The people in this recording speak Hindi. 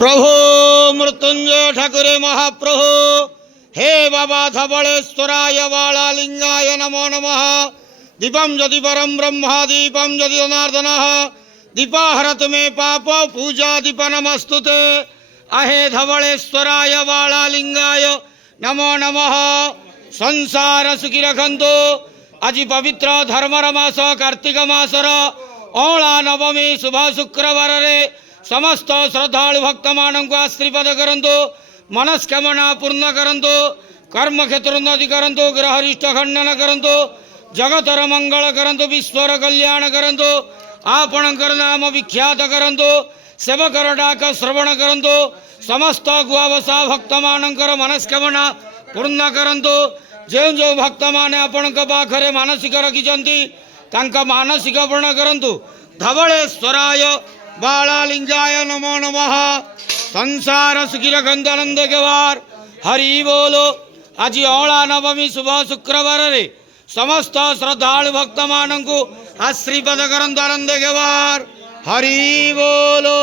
प्रभु मृत्युंजय ठाकुरे महाप्रभु हे बाबा धवलेश्वराय बालालिंगाय नमो नमः। दीपम यदि परम ब्रह्म दीपम यदि जनार्दन दीपाहरत में पाप पूजा दीप नमस्तुते अहे धवलेश्वराय बालालिंगाय नमो नमः। संसार सुखी रखंतु। आज पवित्र धर्मर मास कार्तिक मासर अला नवमी शुभ शुक्रवार समस्त श्रद्धालु भक्त मानक आशीर्वाद करंतु, मनस्कामना पूर्ण करंतु, कर्म क्षेत्र उन्नति करंतु, ग्रहरिष्ट खंडन करंतु, जगतर मंगल करंतु, विश्वर कल्याण करंतु, आपणकर नाम विख्यात करंतु, सेवकर डाक श्रवण करंतु, समस्त गुआवसा भक्त मानकर मनस्कामना पूर्ण करंतु। जो जो भक्त माने आपण पाखरे मानसिक रखिछंती तांका मानसिक पूर्ण करंतु। धवलेश्वराय बालालिंगाय नमो नमः। संसार सुखी रखंतु आनंद केवार हरि बोलो। आज अला नवमी शुभ शुक्रवार रे समस्त श्रद्धालु भक्त मानक आशीर्वाद करंतु आनंद केवार हरि बोलो।